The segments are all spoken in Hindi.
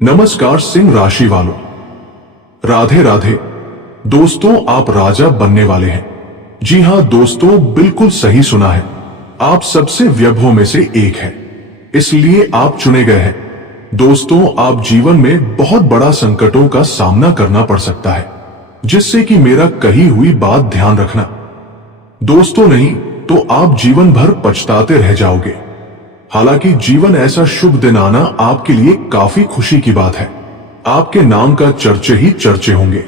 नमस्कार सिंह राशि वालों, राधे राधे। दोस्तों, आप राजा बनने वाले हैं। जी हां दोस्तों, बिल्कुल सही सुना है। आप सबसे व्यभों में से एक हैं, इसलिए आप चुने गए हैं। दोस्तों, आप जीवन में बहुत बड़ा संकटों का सामना करना पड़ सकता है, जिससे कि मेरा कही हुई बात ध्यान रखना। दोस्तों, नहीं तो आप जीवन भर पछताते रह जाओगे। हालांकि जीवन ऐसा शुभ दिन आना आपके लिए काफी खुशी की बात है। आपके नाम का चर्चे ही चर्चे होंगे।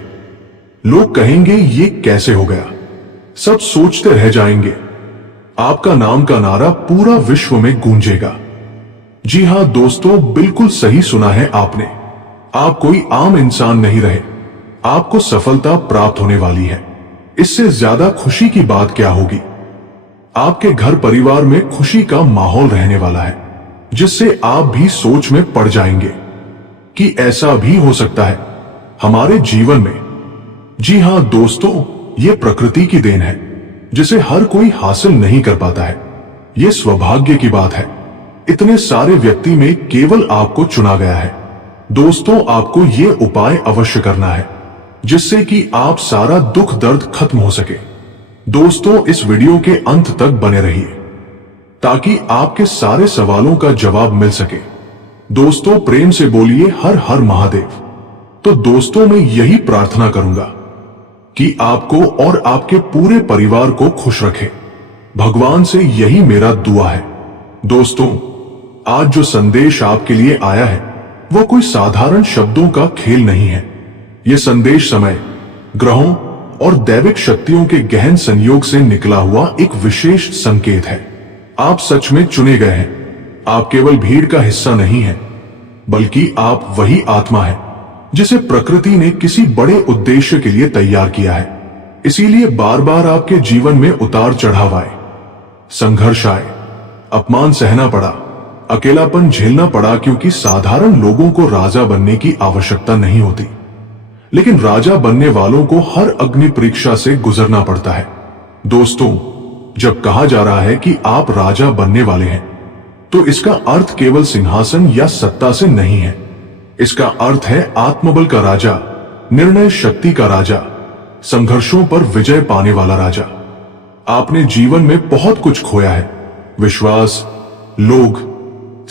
लोग कहेंगे ये कैसे हो गया, सब सोचते रह जाएंगे। आपका नाम का नारा पूरा विश्व में गूंजेगा। जी हां दोस्तों, बिल्कुल सही सुना है आपने। आप कोई आम इंसान नहीं रहे, आपको सफलता प्राप्त होने वाली है। इससे ज्यादा खुशी की बात क्या होगी। आपके घर परिवार में खुशी का माहौल रहने वाला है, जिससे आप भी सोच में पड़ जाएंगे कि ऐसा भी हो सकता है हमारे जीवन में। जी हां दोस्तों, ये प्रकृति की देन है, जिसे हर कोई हासिल नहीं कर पाता है। ये सौभाग्य की बात है। इतने सारे व्यक्ति में केवल आपको चुना गया है। दोस्तों, आपको ये उपाय अवश्य करना है, जिससे कि आप सारा दुख दर्द खत्म हो सके। दोस्तों, इस वीडियो के अंत तक बने रहिए, ताकि आपके सारे सवालों का जवाब मिल सके। दोस्तों, प्रेम से बोलिए हर हर महादेव। तो दोस्तों, मैं यही प्रार्थना करूंगा कि आपको और आपके पूरे परिवार को खुश रखे। भगवान से यही मेरा दुआ है। दोस्तों, आज जो संदेश आपके लिए आया है, वो कोई साधारण शब्दों का खेल नहीं है। ये संदेश समय, ग्रहों और दैविक शक्तियों के गहन संयोग से निकला हुआ एक विशेष संकेत है। आप सच में चुने गए हैं। आप केवल भीड़ का हिस्सा नहीं हैं, बल्कि आप वही आत्मा है जिसे प्रकृति ने किसी बड़े उद्देश्य के लिए तैयार किया है। इसीलिए बार बार आपके जीवन में उतार चढ़ाव आए, संघर्ष आए, अपमान सहना पड़ा, अकेलापन झेलना पड़ा, क्योंकि साधारण लोगों को राजा बनने की आवश्यकता नहीं होती, लेकिन राजा बनने वालों को हर अग्नि परीक्षा से गुजरना पड़ता है। दोस्तों, जब कहा जा रहा है कि आप राजा बनने वाले हैं, तो इसका अर्थ केवल सिंहासन या सत्ता से नहीं है। इसका अर्थ है आत्मबल का राजा, निर्णय शक्ति का राजा, संघर्षों पर विजय पाने वाला राजा। आपने जीवन में बहुत कुछ खोया है, विश्वास, लोग,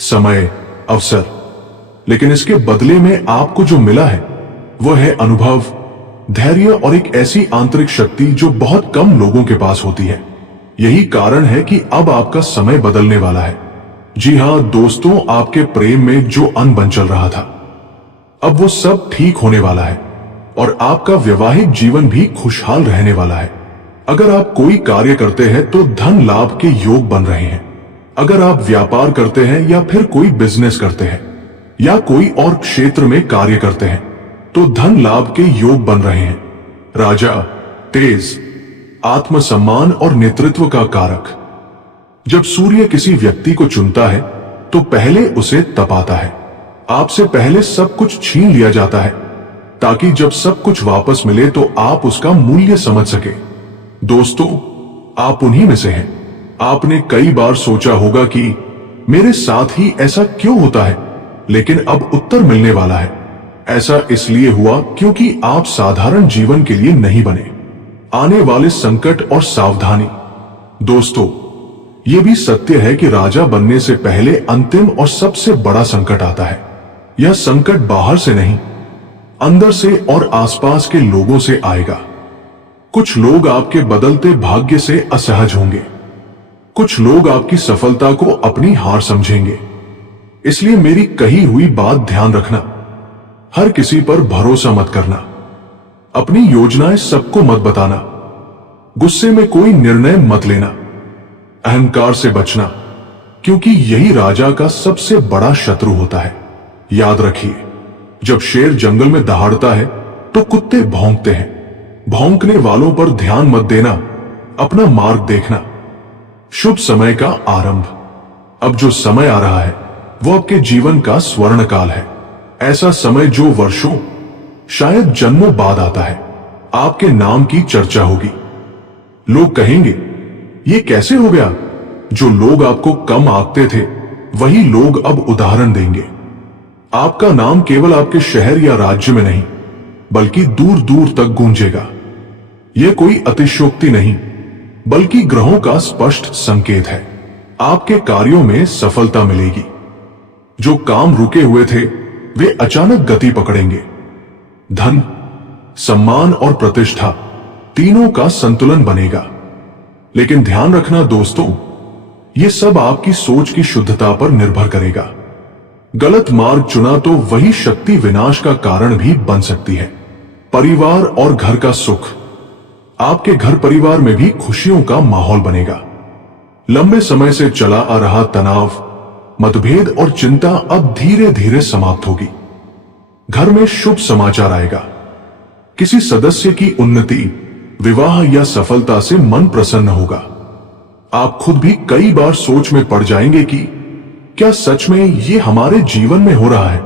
समय, अवसर, लेकिन इसके बदले में आपको जो मिला है वह है अनुभव, धैर्य और एक ऐसी आंतरिक शक्ति जो बहुत कम लोगों के पास होती है। यही कारण है कि अब आपका समय बदलने वाला है। जी हां दोस्तों, आपके प्रेम में जो अनबन चल रहा था, अब वो सब ठीक होने वाला है और आपका वैवाहिक जीवन भी खुशहाल रहने वाला है। अगर आप कोई कार्य करते हैं तो धन लाभ के योग बन रहे हैं। अगर आप व्यापार करते हैं या फिर कोई बिजनेस करते हैं या कोई और क्षेत्र में कार्य करते हैं, तो धन लाभ के योग बन रहे हैं। राजा, तेज, आत्मसम्मान और नेतृत्व का कारक। जब सूर्य किसी व्यक्ति को चुनता है तो पहले उसे तपाता है। आपसे पहले सब कुछ छीन लिया जाता है, ताकि जब सब कुछ वापस मिले तो आप उसका मूल्य समझ सके। दोस्तों, आप उन्हीं में से हैं। आपने कई बार सोचा होगा कि मेरे साथ ही ऐसा क्यों होता है, लेकिन अब उत्तर मिलने वाला है। ऐसा इसलिए हुआ क्योंकि आप साधारण जीवन के लिए नहीं बने। आने वाले संकट और सावधानी। दोस्तों, यह भी सत्य है कि राजा बनने से पहले अंतिम और सबसे बड़ा संकट आता है। यह संकट बाहर से नहीं, अंदर से और आसपास के लोगों से आएगा। कुछ लोग आपके बदलते भाग्य से असहज होंगे। कुछ लोग आपकी सफलता को अपनी हार समझेंगे। इसलिए मेरी कही हुई बात ध्यान रखना। हर किसी पर भरोसा मत करना। अपनी योजनाएं सबको मत बताना। गुस्से में कोई निर्णय मत लेना। अहंकार से बचना, क्योंकि यही राजा का सबसे बड़ा शत्रु होता है। याद रखिए, जब शेर जंगल में दहाड़ता है तो कुत्ते भौंकते हैं। भौंकने वालों पर ध्यान मत देना, अपना मार्ग देखना। शुभ समय का आरंभ। अब जो समय आ रहा है वो आपके जीवन का स्वर्ण काल है। ऐसा समय जो वर्षों, शायद जन्मों बाद आता है। आपके नाम की चर्चा होगी। लोग कहेंगे ये कैसे हो गया। जो लोग आपको कम आंकते थे, वही लोग अब उदाहरण देंगे। आपका नाम केवल आपके शहर या राज्य में नहीं बल्कि दूर दूर तक गूंजेगा। यह कोई अतिशयोक्ति नहीं बल्कि ग्रहों का स्पष्ट संकेत है। आपके कार्यों में सफलता मिलेगी। जो काम रुके हुए थे वे अचानक गति पकड़ेंगे। धन, सम्मान और प्रतिष्ठा तीनों का संतुलन बनेगा। लेकिन ध्यान रखना दोस्तों, यह सब आपकी सोच की शुद्धता पर निर्भर करेगा। गलत मार्ग चुना तो वही शक्ति विनाश का कारण भी बन सकती है। परिवार और घर का सुख, आपके घर परिवार में भी खुशियों का माहौल बनेगा। लंबे समय से चला आ रहा तनाव, मतभेद और चिंता अब धीरे धीरे समाप्त होगी। घर में शुभ समाचार आएगा। किसी सदस्य की उन्नति, विवाह या सफलता से मन प्रसन्न होगा। आप खुद भी कई बार सोच में पड़ जाएंगे कि क्या सच में ये हमारे जीवन में हो रहा है।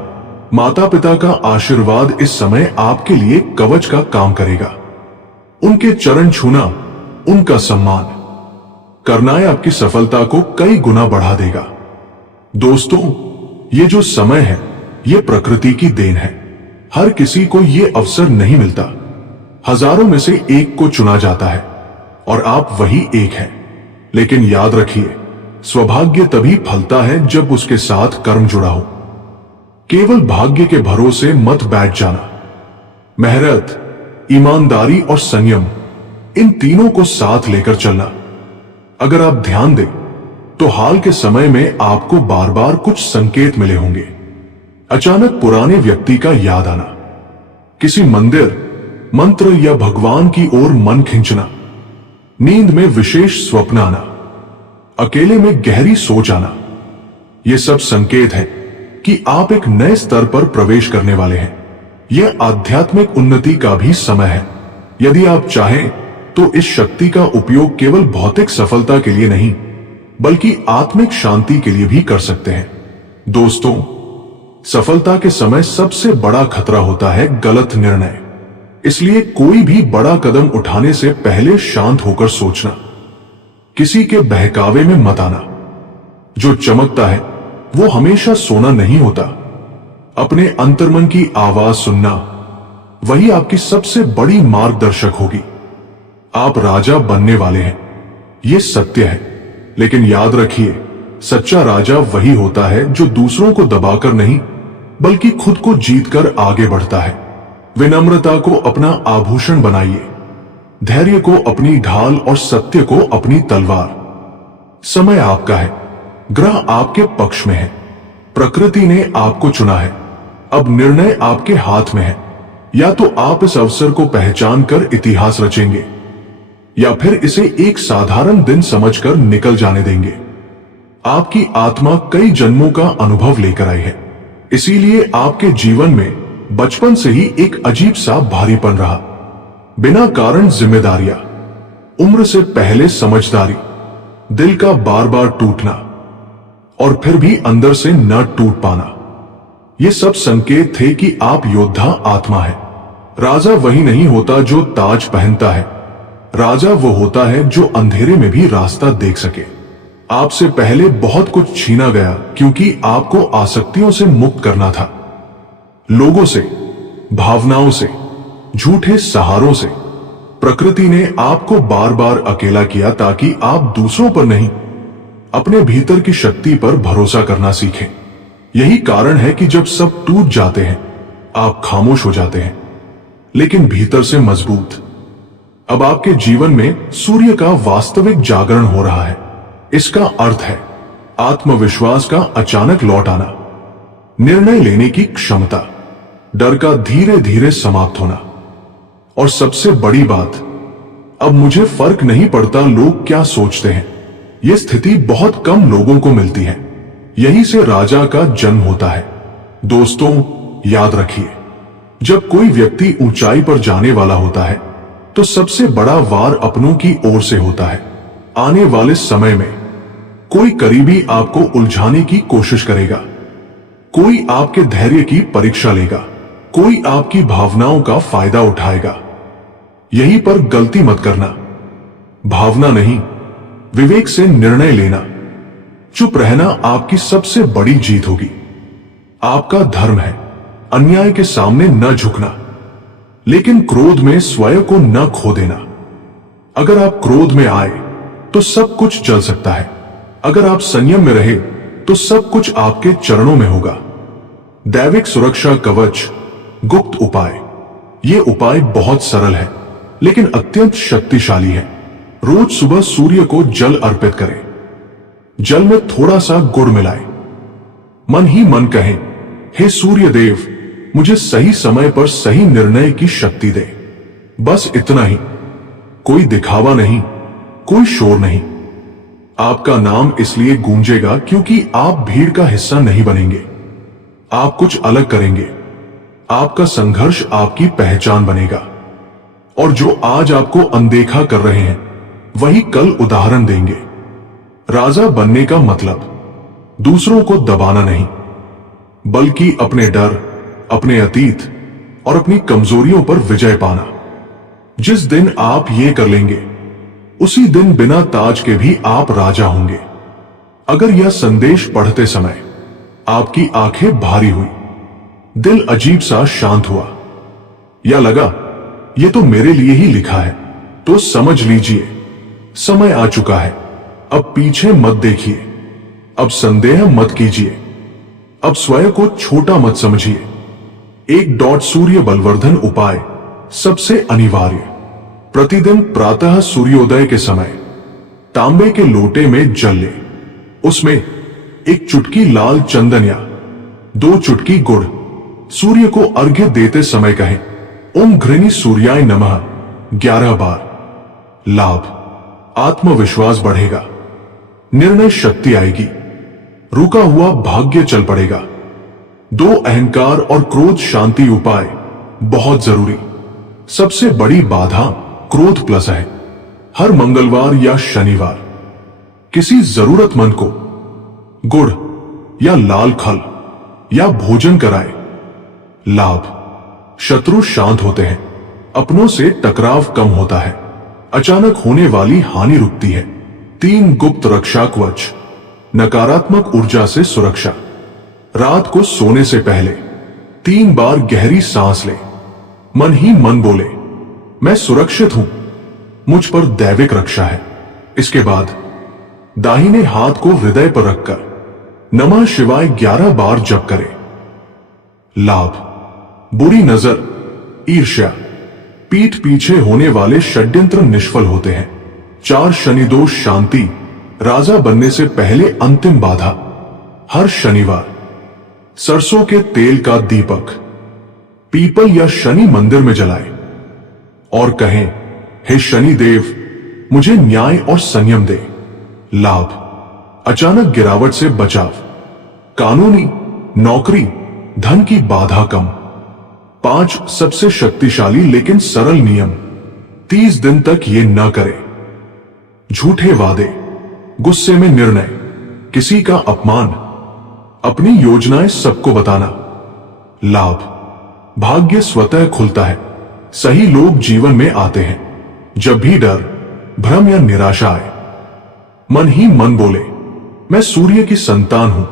माता पिता का आशीर्वाद इस समय आपके लिए कवच का काम करेगा। उनके चरण छूना, उनका सम्मान करना आपकी सफलता को कई गुना बढ़ा देगा। दोस्तों, ये जो समय है ये प्रकृति की देन है। हर किसी को ये अवसर नहीं मिलता। हजारों में से एक को चुना जाता है और आप वही एक हैं। लेकिन याद रखिए, सौभाग्य तभी फलता है जब उसके साथ कर्म जुड़ा हो। केवल भाग्य के भरोसे मत बैठ जाना। मेहनत, ईमानदारी और संयम, इन तीनों को साथ लेकर चलना। अगर आप ध्यान दें तो हाल के समय में आपको बार बार कुछ संकेत मिले होंगे। अचानक पुराने व्यक्ति का याद आना, किसी मंदिर, मंत्र या भगवान की ओर मन खींचना, नींद में विशेष स्वप्न आना, अकेले में गहरी सोच आना। ये सब संकेत है कि आप एक नए स्तर पर प्रवेश करने वाले हैं। यह आध्यात्मिक उन्नति का भी समय है। यदि आप चाहें तो इस शक्ति का उपयोग केवल भौतिक सफलता के लिए नहीं बल्कि आत्मिक शांति के लिए भी कर सकते हैं। दोस्तों, सफलता के समय सबसे बड़ा खतरा होता है गलत निर्णय। इसलिए कोई भी बड़ा कदम उठाने से पहले शांत होकर सोचना। किसी के बहकावे में मत आना। जो चमकता है वो हमेशा सोना नहीं होता। अपने अंतर्मन की आवाज सुनना, वही आपकी सबसे बड़ी मार्गदर्शक होगी। आप राजा बनने वाले हैं, ये सत्य है। लेकिन याद रखिए, सच्चा राजा वही होता है जो दूसरों को दबाकर नहीं बल्कि खुद को जीतकर आगे बढ़ता है। विनम्रता को अपना आभूषण बनाइए, धैर्य को अपनी ढाल और सत्य को अपनी तलवार। समय आपका है, ग्रह आपके पक्ष में है, प्रकृति ने आपको चुना है। अब निर्णय आपके हाथ में है। या तो आप इस अवसर को पहचान कर इतिहास रचेंगे या फिर इसे एक साधारण दिन समझकर निकल जाने देंगे। आपकी आत्मा कई जन्मों का अनुभव लेकर आई है, इसीलिए आपके जीवन में बचपन से ही एक अजीब सा भारीपन रहा। बिना कारण जिम्मेदारियां, उम्र से पहले समझदारी, दिल का बार बार टूटना और फिर भी अंदर से न टूट पाना। ये सब संकेत थे कि आप योद्धा आत्मा है। राजा वही नहीं होता जो ताज पहनता है, राजा वो होता है जो अंधेरे में भी रास्ता देख सके। आपसे पहले बहुत कुछ छीना गया क्योंकि आपको आसक्तियों से मुक्त करना था। लोगों से, भावनाओं से, झूठे सहारों से। प्रकृति ने आपको बार बार अकेला किया ताकि आप दूसरों पर नहीं, अपने भीतर की शक्ति पर भरोसा करना सीखें। यही कारण है कि जब सब टूट जाते हैं आप खामोश हो जाते हैं, लेकिन भीतर से मजबूत। अब आपके जीवन में सूर्य का वास्तविक जागरण हो रहा है। इसका अर्थ है आत्मविश्वास का अचानक लौट आना, निर्णय लेने की क्षमता, डर का धीरे धीरे समाप्त होना। और सबसे बड़ी बात, अब मुझे फर्क नहीं पड़ता लोग क्या सोचते हैं। यह स्थिति बहुत कम लोगों को मिलती है। यहीं से राजा का जन्म होता है। दोस्तों, याद रखिए, जब कोई व्यक्ति ऊंचाई पर जाने वाला होता है तो सबसे बड़ा वार अपनों की ओर से होता है। आने वाले समय में कोई करीबी आपको उलझाने की कोशिश करेगा, कोई आपके धैर्य की परीक्षा लेगा, कोई आपकी भावनाओं का फायदा उठाएगा। यहीं पर गलती मत करना। भावना नहीं, विवेक से निर्णय लेना। चुप रहना आपकी सबसे बड़ी जीत होगी। आपका धर्म है अन्याय के सामने न झुकना, लेकिन क्रोध में स्वयं को न खो देना। अगर आप क्रोध में आए तो सब कुछ जल सकता है, अगर आप संयम में रहे तो सब कुछ आपके चरणों में होगा। दैविक सुरक्षा कवच, गुप्त उपाय। ये उपाय बहुत सरल है लेकिन अत्यंत शक्तिशाली है। रोज सुबह सूर्य को जल अर्पित करें। जल में थोड़ा सा गुड़ मिलाएं। मन ही मन कहें, हे सूर्य देव, मुझे सही समय पर सही निर्णय की शक्ति दे। बस इतना ही, कोई दिखावा नहीं, कोई शोर नहीं। आपका नाम इसलिए गूंजेगा क्योंकि आप भीड़ का हिस्सा नहीं बनेंगे। आप कुछ अलग करेंगे। आपका संघर्ष आपकी पहचान बनेगा। और जो आज आपको अनदेखा कर रहे हैं वही कल उदाहरण देंगे। राजा बनने का मतलब दूसरों को दबाना नहीं, बल्कि अपने डर, अपने अतीत और अपनी कमजोरियों पर विजय पाना। जिस दिन आप ये कर लेंगे उसी दिन बिना ताज के भी आप राजा होंगे। अगर यह संदेश पढ़ते समय आपकी आंखें भारी हुई, दिल अजीब सा शांत हुआ, या लगा ये तो मेरे लिए ही लिखा है, तो समझ लीजिए समय आ चुका है। अब पीछे मत देखिए, अब संदेह मत कीजिए, अब स्वयं को छोटा मत समझिए। 1 सूर्य बलवर्धन उपाय सबसे अनिवार्य। प्रतिदिन प्रातः सूर्योदय के समय तांबे के लोटे में जल ले। उसमें 1 चुटकी लाल चंदन या 2 चुटकी गुड़। सूर्य को अर्घ्य देते समय कहें, ओम घृणी सूर्याय नमः 11 बार। लाभ, आत्मविश्वास बढ़ेगा, निर्णय शक्ति आएगी, रुका हुआ भाग्य चल पड़ेगा। 2 अहंकार और क्रोध शांति उपाय बहुत जरूरी। सबसे बड़ी बाधा क्रोध प्लस है। हर मंगलवार या शनिवार किसी जरूरतमंद को गुड़ या लाल खल या भोजन कराए। लाभ, शत्रु शांत होते हैं, अपनों से टकराव कम होता है, अचानक होने वाली हानि रुकती है। 3 गुप्त रक्षा कवच, नकारात्मक ऊर्जा से सुरक्षा। रात को सोने से पहले 3 बार गहरी सांस ले। मन ही मन बोले, मैं सुरक्षित हूं, मुझ पर दैविक रक्षा है। इसके बाद दाहिने हाथ को हृदय पर रखकर नमः शिवाय 11 बार जप करें। लाभ, बुरी नजर, ईर्ष्या, पीठ पीछे होने वाले षड्यंत्र निष्फल होते हैं। 4 शनि दोष शांति, राजा बनने से पहले अंतिम बाधा। हर शनिवार सरसों के तेल का दीपक पीपल या शनि मंदिर में जलाएं और कहें, हे शनि देव, मुझे न्याय और संयम दे। लाभ, अचानक गिरावट से बचाव, कानूनी, नौकरी, धन की बाधा कम। 5 सबसे शक्तिशाली लेकिन सरल नियम। 30 दिन तक ये न करें। झूठे वादे, गुस्से में निर्णय, किसी का अपमान, अपनी योजनाएं सबको बताना। लाभ, भाग्य स्वतः खुलता है, सही लोग जीवन में आते हैं। जब भी डर, भ्रम या निराशा आए, मन ही मन बोले, मैं सूर्य की संतान हूं,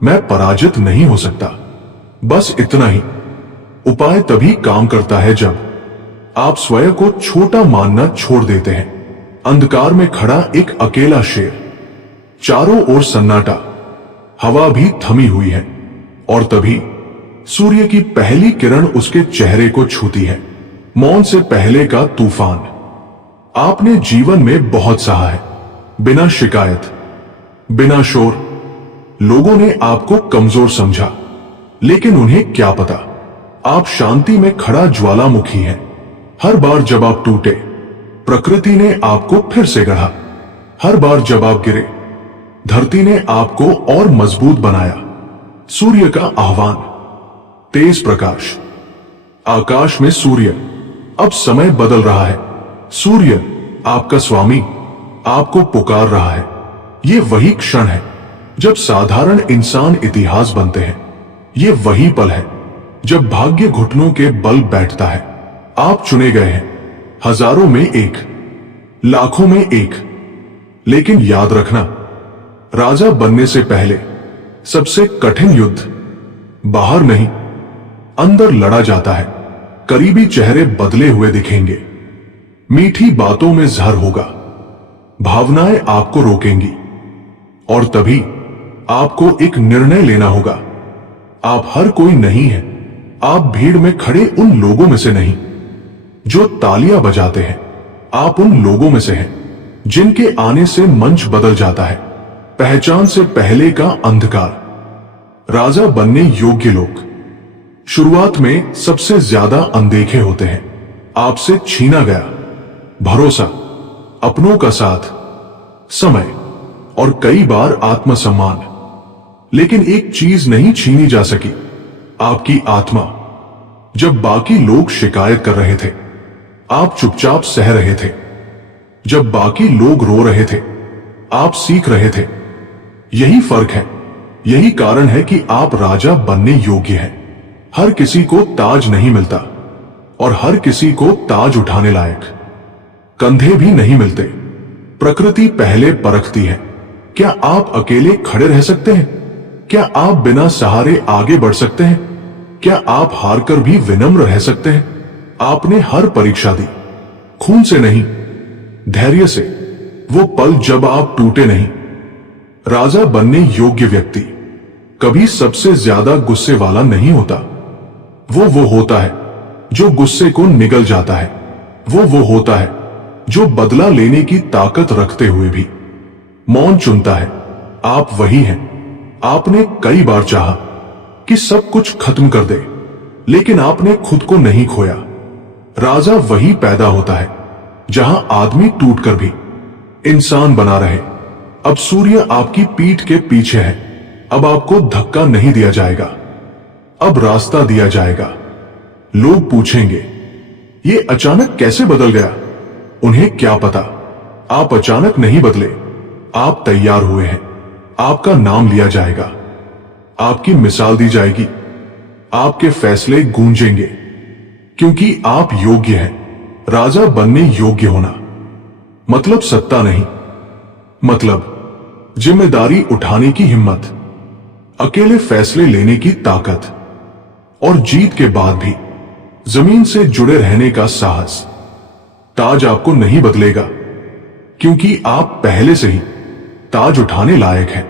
मैं पराजित नहीं हो सकता। बस इतना ही। उपाय तभी काम करता है जब आप स्वयं को छोटा मानना छोड़ देते हैं। अंधकार में खड़ा एक अकेला शेर, चारों ओर सन्नाटा, हवा भी थमी हुई है, और तभी सूर्य की पहली किरण उसके चेहरे को छूती है। मौन से पहले का तूफान। आपने जीवन में बहुत सहा है, बिना शिकायत, बिना शोर। लोगों ने आपको कमजोर समझा, लेकिन उन्हें क्या पता, आप शांति में खड़ा ज्वालामुखी हैं। हर बार जब आप टूटे, प्रकृति ने आपको फिर से गढ़ा। हर बार जब आप गिरे, धरती ने आपको और मजबूत बनाया। सूर्य का आह्वान, तेज प्रकाश। आकाश में सूर्य, अब समय बदल रहा है। सूर्य, आपका स्वामी, आपको पुकार रहा है। ये वही क्षण है जब साधारण इंसान इतिहास बनते हैं। ये वही पल है जब भाग्य घुटनों के बल बैठता है। आप चुने गए हैं, हजारों में एक, लाखों में एक। लेकिन याद रखना, राजा बनने से पहले सबसे कठिन युद्ध बाहर नहीं, अंदर लड़ा जाता है। करीबी चेहरे बदले हुए दिखेंगे, मीठी बातों में जहर होगा, भावनाएं आपको रोकेंगी, और तभी आपको एक निर्णय लेना होगा। आप हर कोई नहीं है। आप भीड़ में खड़े उन लोगों में से नहीं जो तालियां बजाते हैं। आप उन लोगों में से हैं जिनके आने से मंच बदल जाता है। पहचान से पहले का अंधकार। राजा बनने योग्य लोग शुरुआत में सबसे ज्यादा अनदेखे होते हैं। आपसे छीना गया भरोसा, अपनों का साथ, समय और कई बार आत्मसम्मान। लेकिन एक चीज नहीं छीनी जा सकी, आपकी आत्मा। जब बाकी लोग शिकायत कर रहे थे, आप चुपचाप सह रहे थे। जब बाकी लोग रो रहे थे, आप सीख रहे थे। यही फर्क है, यही कारण है कि आप राजा बनने योग्य हैं। हर किसी को ताज नहीं मिलता, और हर किसी को ताज उठाने लायक कंधे भी नहीं मिलते। प्रकृति पहले परखती है, क्या आप अकेले खड़े रह सकते हैं? क्या आप बिना सहारे आगे बढ़ सकते हैं? क्या आप हारकर भी विनम्र रह सकते हैं? आपने हर परीक्षा दी, खून से नहीं, धैर्य से। वो पल जब आप टूटे नहीं। राजा बनने योग्य व्यक्ति कभी सबसे ज्यादा गुस्से वाला नहीं होता। वो होता है जो गुस्से को निगल जाता है। वो होता है जो बदला लेने की ताकत रखते हुए भी मौन चुनता है। आप वही हैं। आपने कई बार चाहा कि सब कुछ खत्म कर दे, लेकिन आपने खुद को नहीं खोया। राजा वही पैदा होता है जहां आदमी टूटकर भी इंसान बना रहे। अब सूर्य आपकी पीठ के पीछे है। अब आपको धक्का नहीं दिया जाएगा, अब रास्ता दिया जाएगा। लोग पूछेंगे, ये अचानक कैसे बदल गया? उन्हें क्या पता, आप अचानक नहीं बदले, आप तैयार हुए हैं। आपका नाम लिया जाएगा, आपकी मिसाल दी जाएगी, आपके फैसले गूंजेंगे, क्योंकि आप योग्य हैं। राजा बनने योग्य होना मतलब सत्ता नहीं, मतलब जिम्मेदारी उठाने की हिम्मत, अकेले फैसले लेने की ताकत, और जीत के बाद भी जमीन से जुड़े रहने का साहस। ताज आपको नहीं बदलेगा, क्योंकि आप पहले से ही ताज उठाने लायक हैं।